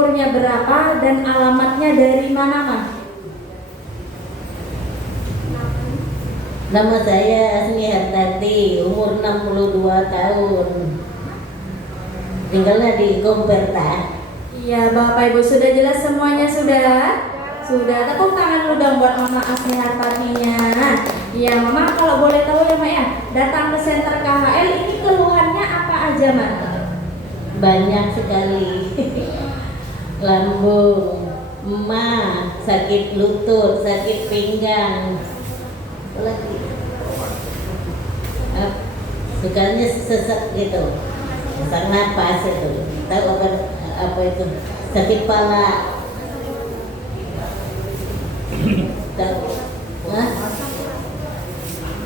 umurnya berapa dan alamatnya dari mana, Mas? Nama saya Asmi Hartati, umur 62 tahun. Tinggalnya di Komperta. Iya, Bapak Ibu sudah jelas semuanya sudah? Sudah. Tepuk tangan dulu dong buat Mama Asmi Hartatinya. Iya, Mama kalau boleh tahu ya, Mak ya, datang ke Center KHL ini keluhannya apa aja, Mak? Banyak sekali. Lambung, emak, sakit lutut, sakit pinggang. Apa lagi? Sukanya sesak gitu. Sesak napas itu. Tahu apa itu? Sakit kepala. Tahu? Hah?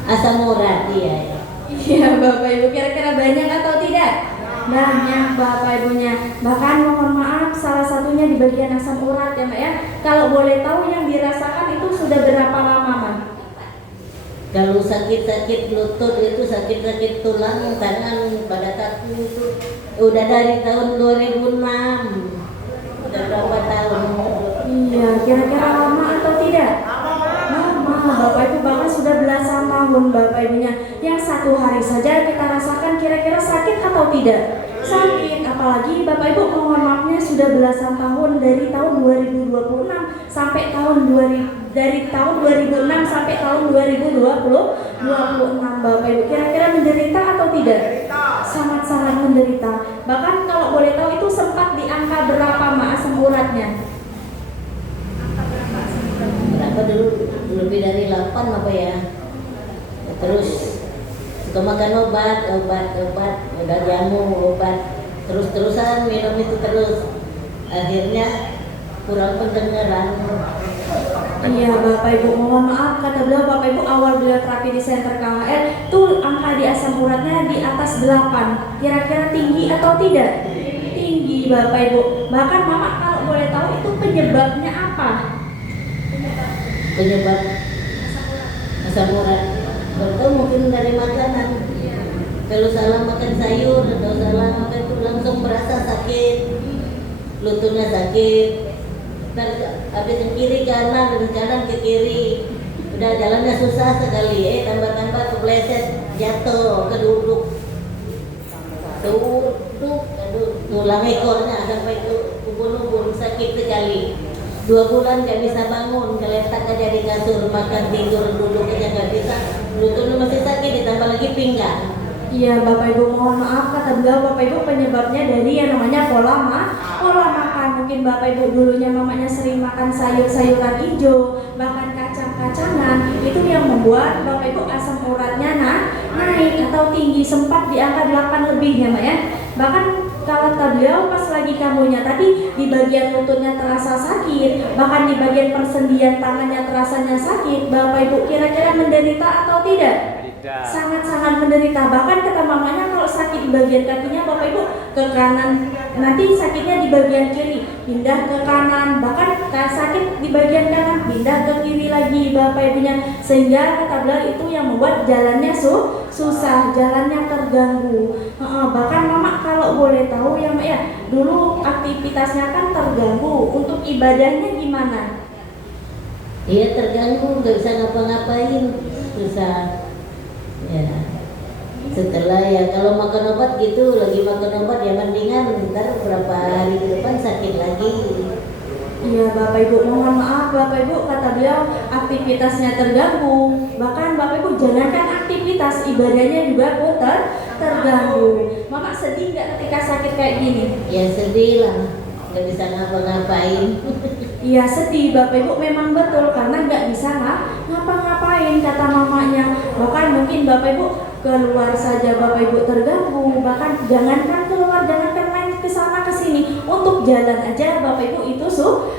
Asam urat dia. Iya, Bapak Ibu, kira-kira banyak atau tidak? Banyak, Bapak Ibunya. Bahkan mohon maaf, salah satunya di bagian asam urat ya, Mbak ya. Kalau boleh tahu yang dirasakan itu sudah berapa lama, Mbak? Kalau sakit-sakit lutut itu, sakit-sakit tulang tangan pada kaki itu udah dari tahun 2006. Udah berapa tahun? Iya, kira-kira lama atau tidak? Lama, Bapak Ibu, bahkan sudah belasan tahun Bapak Ibunya. Yang satu hari saja kita rasakan, kira-kira sakit atau tidak? Sakit, apalagi Bapak Ibu mohon maafnya sudah belasan tahun, dari tahun 2026 sampai tahun 2000, dari tahun 2006 sampai tahun 2026 Bapak Ibu, kira-kira menderita atau tidak? Sangat-sangat menderita. Bahkan kalau boleh tahu itu sempat di angka berapa, Mak, asam uratnya? Berapa dulu? Lebih dari 8 apa ya? Terus suka makan obat, udah jamu, obat. Terus-terusan minum itu terus. Akhirnya kurang pendengaran. Iya, Bapak Ibu, mohon maaf, kata beliau Bapak Ibu awal beliau terapi di Center KHL tuh angka di asam uratnya di atas 8. Kira-kira tinggi atau tidak? Tinggi, Bapak Ibu. Bahkan Mama kalau boleh tahu itu penyebabnya apa? Penyebab asam urat. Kalau mungkin dari makanan. Kalau salah makan sayur atau salah makan itu langsung berasa sakit, lututnya sakit. Ntar habis ke kiri kanan dan kanan ke kiri, udah jalannya susah sekali. Tambah-tambah kepleset, jatuh, keduduk, aduh, tulang ekornya sampai ke ubun-ubun, sakit sekali. 2 bulan gak bisa bangun, geletak aja di kasur, makan, tidur, duduk aja gak bisa. Lututnya masih sakit, ditambah lagi pinggang. Iya, Bapak Ibu, mohon maaf, kata beliau Bapak Ibu penyebabnya dari yang namanya pola makan. Mungkin Bapak Ibu dulunya mamanya sering makan sayur-sayuran hijau, bahkan kacang-kacangan, itu yang membuat Bapak Ibu asam uratnya naik atau tinggi, sempat di angka 8 lebih ya, Mbak ya. Bahkan kalau kata beliau pas lagi kamunya tadi di bagian lututnya terasa sakit, bahkan di bagian persendian tangannya terasanya sakit, Bapak Ibu kira-kira menderita atau tidak? Sangat-sangat menderita. Bahkan kata mamanya kalau sakit di bagian kakinya Bapak Ibu ke kanan, nanti sakitnya di bagian kiri, pindah ke kanan, bahkan sakit di bagian kanan, pindah ke kiri lagi Bapak Ibunya, sehingga kata beliau itu yang membuat jalannya susah, jalannya terganggu. Bahkan Mama kalau boleh tahu ya, Mbak ya, dulu aktivitasnya kan terganggu, untuk ibadahnya gimana? Iya, terganggu, nggak bisa ngapa-ngapain, susah. Ya, setelah ya kalau makan obat gitu, lagi makan obat ya mendingan ntar berapa hari ke depan sakit lagi. Iya, Bapak Ibu mohon maaf Bapak Ibu, kata beliau aktivitasnya terganggu. Bahkan Bapak Ibu jangankan aktivitas, ibadahnya juga pun terganggu. Mama sedih nggak ketika sakit kayak gini? Ya sedih lah, nggak bisa ngapa-ngapain. Iya sedih Bapak Ibu, memang betul, karena nggak bisa ngapa-ngapain kata mamanya. Bahkan mungkin Bapak Ibu keluar saja Bapak Ibu terganggu, bahkan jangankan keluar, jangankan main ke sana ke sini, untuk jalan aja Bapak Ibu itu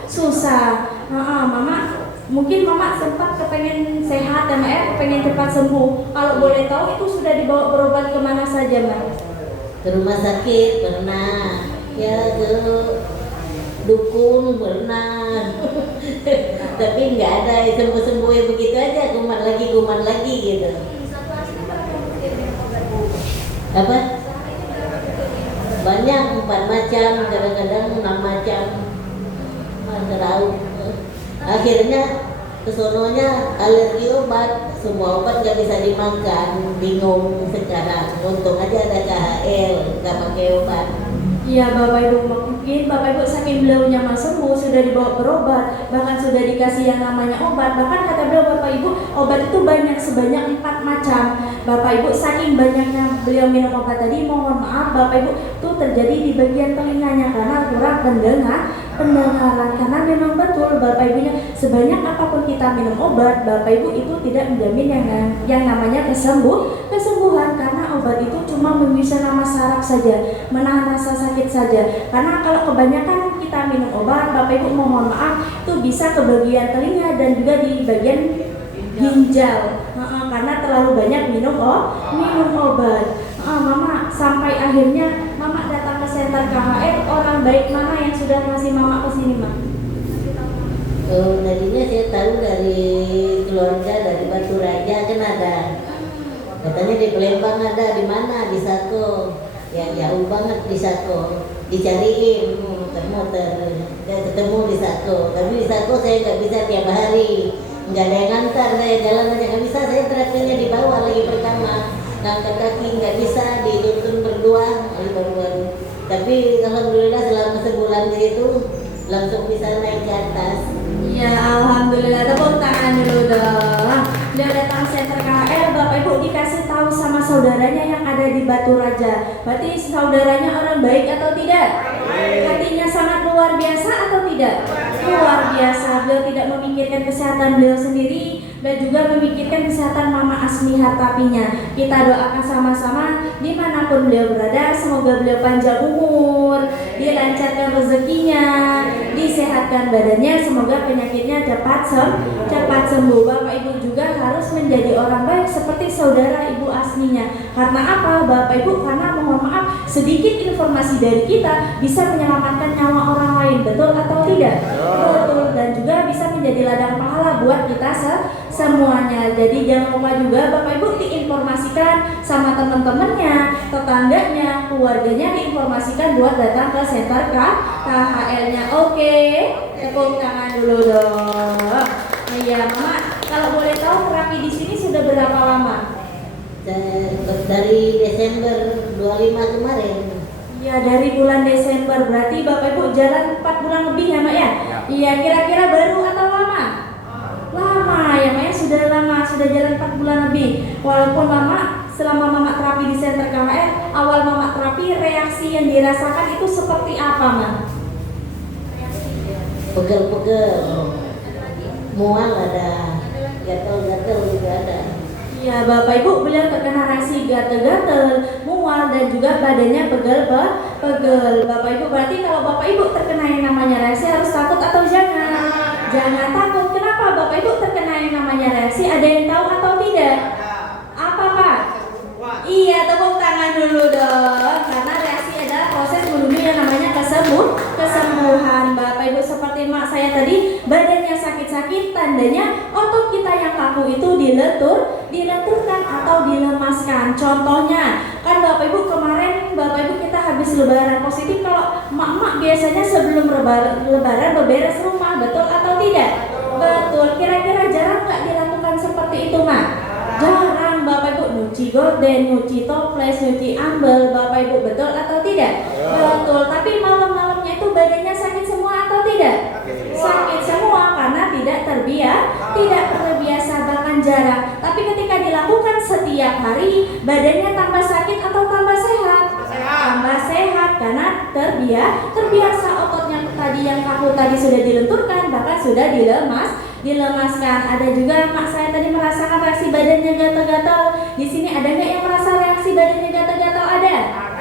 susah. Mama mungkin Mama sempat kepengen sehat ya, Mbak ya, kepengen cepat sembuh. Kalau boleh tahu itu sudah dibawa berobat kemana saja, Mbak? Ke rumah sakit pernah, ya ke dukun pernah. Tapi nggak ada sembuh-sembuh ya, begitu aja, kuman lagi gitu. Apa? Banyak, 4 macam, kadang-kadang 6 macam. ngerauk. Akhirnya kesononya alergi obat, semua obat gak bisa dimakan, bingung sekarang. Untung aja ada KHL, gak pakai obat. Iya Bapak Ibu, mungkin Bapak Ibu saking beliaunya mau sembuh, sudah dibawa berobat, bahkan sudah dikasih yang namanya obat. Bahkan kata beliau Bapak Ibu, obat itu banyak, sebanyak 4 macam. Bapak Ibu saking banyaknya beliau minum obat tadi, mohon maaf Bapak Ibu, itu terjadi di bagian telinganya karena kurang pendengaran. Karena memang betul Bapak Ibunya, sebanyak apapun kita minum obat, Bapak Ibu itu tidak menjamin yang namanya kesembuhan, karena obat itu cuma bisa nama saraf saja, menahan rasa sakit saja. Karena kalau kebanyakan kita minum obat, Bapak Ibu mohon maaf, itu bisa ke bagian telinga dan juga di bagian ginjal. Karena terlalu banyak minum obat. Mama sampai akhirnya Mama datang ke Center KHL, orang baik mana yang sudah ngasih Mama ke sini, Mak? Tadinya saya tahu dari keluarga dari Batu Raja kan ada. Katanya di Palembang ada, di mana? Di Sako. Ya jauh banget di Sako. Dicariin muter-muter, nggak ketemu di Sako. Tapi di Sako saya nggak bisa tiap hari, nggak ada yang ngantar, saya jalan aja nggak bisa. Saya terapinya di bawah lagi pertama, ngangkat kaki nggak bisa, dituntun berdua. Tapi alhamdulillah selama sebulan itu langsung bisa naik ke atas. Ya alhamdulillah, tepuk tangan dulu dong. Dia datang Center KHL, Bapak Ibu dikasih tahu sama saudaranya yang ada di Batu Raja. Berarti saudaranya orang baik atau tidak? Hatinya sangat luar biasa atau tidak? Luar biasa. Beliau tidak memikirkan kesehatan beliau sendiri dan juga memikirkan kesehatan Mama Asmi Hartapinya. Kita doakan sama-sama dimanapun beliau berada, semoga beliau panjang umur, dilancarkan rezekinya, disehatkan badannya, semoga penyakitnya cepat sembuh. Bapak Ibu juga harus menjadi orang baik seperti saudara Ibu Asminya. Karena apa Bapak Ibu? Karena mohon maaf, sedikit informasi dari kita bisa menyelamatkan nyawa orang lain, betul atau tidak? Betul, dan juga bisa menjadi ladang pahala buat kita semuanya. Jadi jangan lupa juga Bapak Ibu diinformasikan sama teman-temannya, tetangganya, keluarganya, diinformasikan buat datang ke Center KHL-nya. Oke, tepuk tangan dulu dong. Iya, Mama, kalau boleh tahu terapi di sini sudah berapa lama? Dari Desember 25 kemarin. Ya, dari bulan Desember, berarti Bapak Ibu jalan 4 bulan lebih ya, Mak ya? Iya, kira-kira baru atau lama? Lama ya, Mak ya, sudah lama, sudah jalan 4 bulan lebih. Walaupun Mama, selama Mama terapi di Center KHL, awal Mama terapi, reaksi yang dirasakan itu seperti apa, Mak? Pegel-pegel, mual ada, gatel-gatel juga ada. Ya Bapak Ibu, beliau terkena reaksi gatel-gatel, mual dan juga badannya pegel. Bapak Ibu, berarti kalau Bapak Ibu terkena yang namanya reaksi harus takut atau jangan? Jangan takut. Kenapa Bapak Ibu terkena yang namanya reaksi? Ada yang tahu atau tidak? Apa Pak? Iya, tepuk tangan dulu dong. Karena reaksi adalah proses menuju yang namanya kesembuhan. Bapak Ibu, seperti mak saya tadi, badannya sakit-sakit, tandanya otot kita yang kaku itu dilenturkan atau dilemaskan. Contohnya, kan Bapak Ibu kemarin Bapak Ibu kita habis lebaran positif. Kalau mak-mak biasanya sebelum lebaran beberes rumah, betul atau tidak? Betul. Kira-kira jarang nggak dilakukan seperti itu, Mak? Jarang. Bapak Ibu nyuci gorden, nyuci toples, nyuci ambel, Bapak Ibu, betul atau tidak? Betul. Tapi malam-malamnya itu badannya sakit semua atau tidak? Sakit semua karena tidak terbiasa, bahkan jarang. Tapi ketika dilakukan setiap hari, badannya tambah sakit atau tambah sehat? Tambah sehat karena terbiasa. Ototnya tadi yang kaku tadi sudah dilenturkan, bahkan sudah dilemaskan. Ada juga mak saya tadi merasakan reaksi badannya gatal-gatal. Di sini ada nggak yang merasa reaksi badannya gatal-gatal? Ada?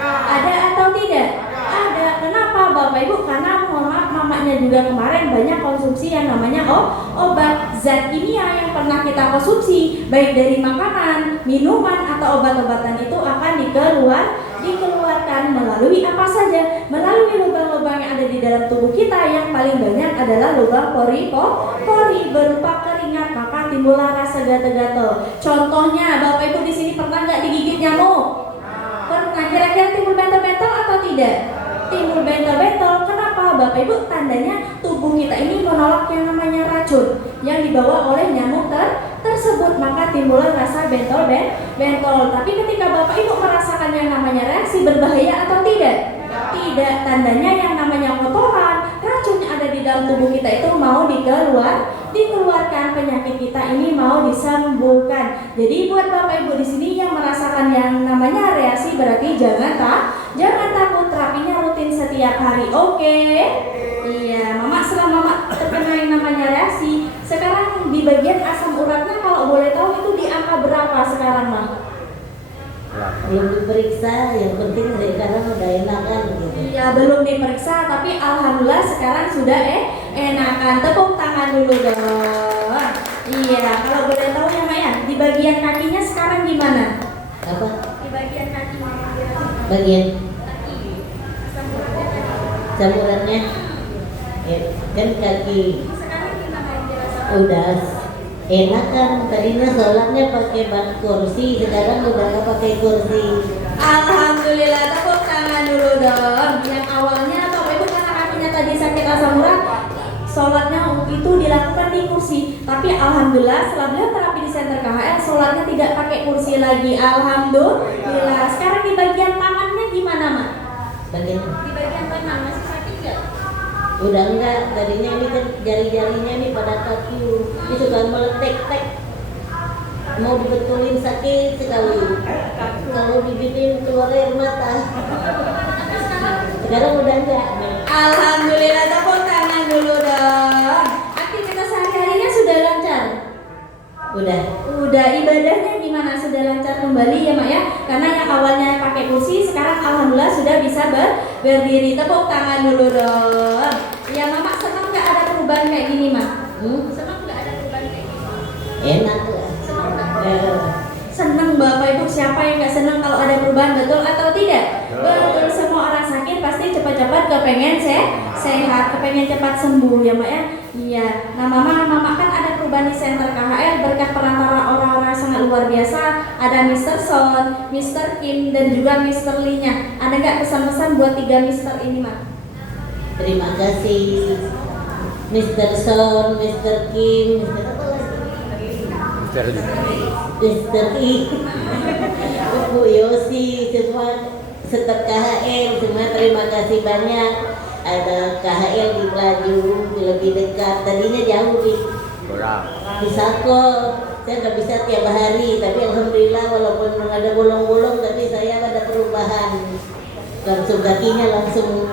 Ada atau tidak? Ada. Kenapa Bapak Ibu? Karena mohon maaf, mamanya juga kemarin banyak konsumsi yang namanya obat zat kimia yang pernah kita konsumsi, baik dari makanan, minuman atau obat-obatan itu akan dikeluarkan melalui apa saja? Melalui lubang-lubang yang ada di dalam tubuh kita. Yang paling banyak adalah lubang pori berupa keringat, maka timbullah rasa gatal-gatal. Contohnya, Bapak Ibu di sini pernah nggak digigit nyamuk? Pernah. Kira-kira timbul bentol-bentol atau tidak? Timbul bentol-bentol. Kenapa Bapak Ibu, tandanya tubuh kita ini menolak yang namanya racun yang dibawa oleh nyamuk tersebut, maka timbullah rasa bentol. Tapi ketika Bapak Ibu merasakan yang namanya reaksi berbahaya atau tidak? Tidak, tandanya yang namanya kotoran, racun yang ada di dalam tubuh kita itu mau dikeluarkan, penyakit kita ini mau disembuhkan. Jadi buat Bapak Ibu di sini yang merasakan yang namanya reaksi, berarti jangan takut, terapinya rutin setiap hari. Oke? Iya, Mama selama Mama terkena yang namanya reaksi, sekarang di bagian asam uratnya kalau boleh tahu itu di angka berapa sekarang, Mama? Belum diperiksa, yang penting sekarang udah enakan gitu. Iya, belum diperiksa, tapi alhamdulillah sekarang sudah enakan. Tepuk tangan dulu dong. Iya, kalau boleh tahu ya Maya, di bagian kakinya sekarang gimana? Apa? Di bagian kakinya. Bagian campurannya kan kaki Sekarang gimana yang dirasa? udah enak kan, tadinya sholatnya pakai kursi, sekarang udah nggak pakai kursi. Alhamdulillah, tepuk tangan dulu dong. Yang awalnya Bapak Ibu karena kakinya tadi sakit asam urat, sholatnya itu dilakukan di kursi. Tapi alhamdulillah setelah beliau terapi di Center KHL, sholatnya tidak pakai kursi lagi. Alhamdulillah. Sekarang di bagian tangannya gimana, Mak? Bagian Di bagian tangan masih sakit nggak? udah enggak, tadinya ini kan jari-jarinya nih pada kaki ini suka meletek-tek, mau dibetulin sakit sekali, kalau digituin keluar air mata. Sekarang udah enggak. Alhamdulillah, tepuk tangan dulu dong. Aktivitas sehari-harinya sudah lancar? Udah, ibadahnya gimana? Sudah lancar kembali ya Mak ya? Karena yang awalnya pakai kursi, sekarang alhamdulillah sudah bisa berdiri. Tepuk tangan dulu dong. Ya Mama, senang nggak ada perubahan kayak gini Mak? Senang nggak ada perubahan kayak gini? Enak lah. Senang nggak? Senang Bapak Ibu, siapa yang nggak senang kalau ada perubahan, betul atau tidak? Betul, semua orang sakit pasti cepat-cepat kepengen sehat, kepengen cepat sembuh ya Mak ya? Iya, nah Mama kan ada perubahan di Center KHL berkat perantara orang-orang yang sangat luar biasa. Ada Mr. Son, Mr. Kim, dan juga Mr. Lee-nya. Ada nggak pesan-pesan buat 3 Mr. ini Mak? Terima kasih Mr. Son, Mr. Kim, Mr. apa lagi? Mr. I, Bu Yosi, semua staf KHL, semua terima kasih banyak. Ada KHL di Pelaju lebih dekat, tadinya jauh di Sako, saya nggak bisa tiap hari, tapi alhamdulillah walaupun ada bolong-bolong, tapi saya ada perubahan. Langsung kakinya langsung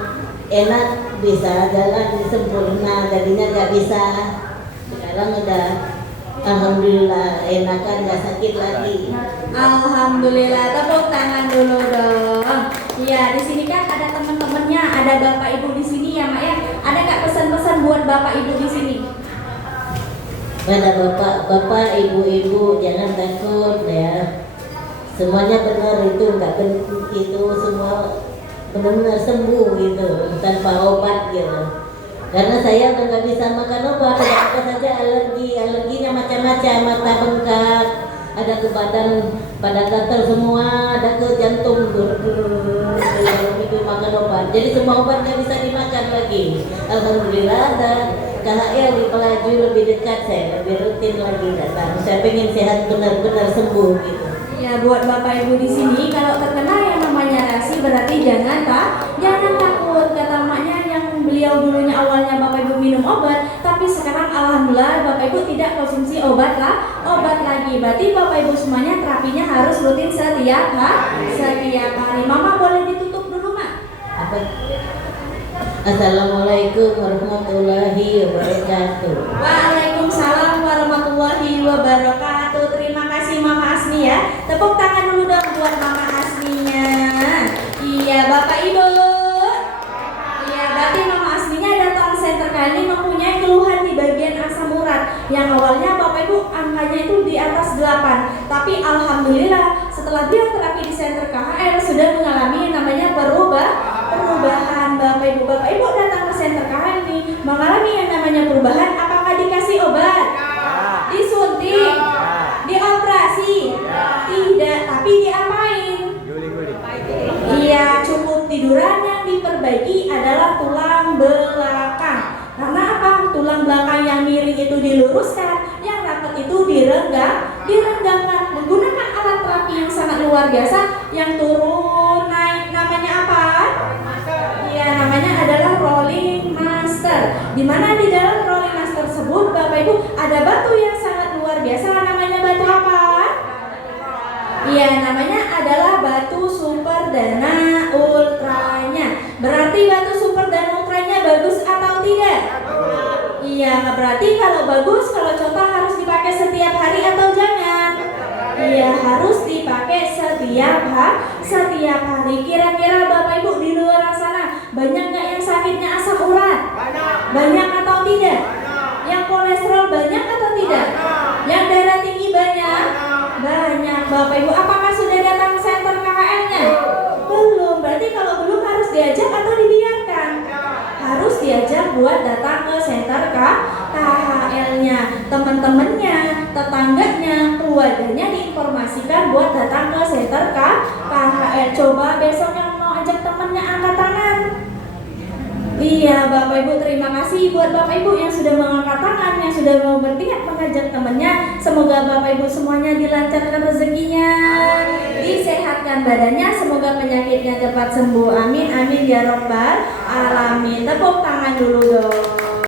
enak, bisa jalan sempurna, tadinya nggak bisa, sekarang udah alhamdulillah enakan, nggak sakit lagi. Alhamdulillah, tepuk tangan dulu dong. Iya, di sini kan ada teman-temannya, ada Bapak Ibu di sini ya Mak ya. Ada nggak pesan-pesan buat Bapak Ibu di sini? Pada bapak-bapak, ibu-ibu jangan takut ya. Semuanya benar, itu nggak itu semua benar-benar sembuh gitu tanpa obat gitu. Karena saya udah nggak bisa makan obat, apa saja alerginya macam-macam, mata bengkak, ada ke badan pada gatal semua, ada ke jantung itu makan obat. Jadi semua obat nggak bisa dimakan lagi. Alhamdulillah ada KHL di Pelaju lebih dekat, saya lebih rutin lagi datang. Saya pengen sehat benar-benar sembuh gitu. Ya buat Bapak Ibu di sini kalau terkena yang namanya reaksi berarti jangan takut. Kata maknya yang beliau dulunya awalnya Bapak Ibu minum obat, tapi sekarang alhamdulillah Bapak Ibu tidak konsumsi obat lagi. Berarti Bapak Ibu semuanya terapinya harus rutin setiap hari. Mama boleh ditutup dulu Mak? Apa? Assalamualaikum warahmatullahi wabarakatuh. Waalaikumsalam warahmatullahi wabarakatuh. Terima kasih Mama Asni ya. Tepuk tangan dulu dong buat Mama Asninya. Iya Bapak Ibu. Iya, berarti Mama Asninya datang Center kali ini mempunyai keluhan di bagian asam urat. Yang awalnya Bapak Ibu angkanya itu di atas 8. Tapi alhamdulillah setelah dia terapi di Center KHL sudah mengalami yang namanya perubahan Bapak Ibu. Bapak Ibu datang ke Center KHL ini mengalami yang namanya perubahan. Apakah dikasih obat? Disuntik? Dioperasi? Tidak, tapi diapain? Iya, cukup tiduran. Yang diperbaiki adalah tulang belakang. miring itu diluruskan, yang rapat itu direnggangkan menggunakan alat terapi yang sangat luar biasa, yang turun naik namanya apa? Iya, namanya adalah rolling master. Dimana di dalam rolling master tersebut, Bapak Ibu, ada batu yang sangat luar biasa. Namanya batu apa? Iya, namanya adalah batu super dana ultranya. Berarti batu super dana ultranya bagus atau tidak? Iya, berarti kalau bagus, kalau contoh harus dipakai setiap hari atau jangan? Iya, harus dipakai setiap hari. Kira-kira Bapak Ibu di luar sana banyak nggak yang sakitnya asam urat? Banyak atau tidak? Yang kolesterol banyak atau tidak? Yang darah tinggi banyak? Banyak. Bapak Ibu, apakah sudah datang ke center KHL-nya? Belum. Berarti kalau belum harus diajak atau dibiarkan? Harus diajak buat datang ke center KHL-nya. Teman-temannya, tetangganya, keluarganya diinformasikan buat datang ke center KHL. Coba besok yang mau ajak temannya angkat tangan. Iya, Bapak Ibu, terima kasih buat Bapak Ibu yang sudah mengangkat tangan, yang sudah mau berniat mengajak temannya. Semoga Bapak Ibu semuanya dilancarkan rezekinya, disehatkan badannya, semoga penyakitnya cepat sembuh. Amin, amin ya robbal alamin. Tepuk tangan dulu dong.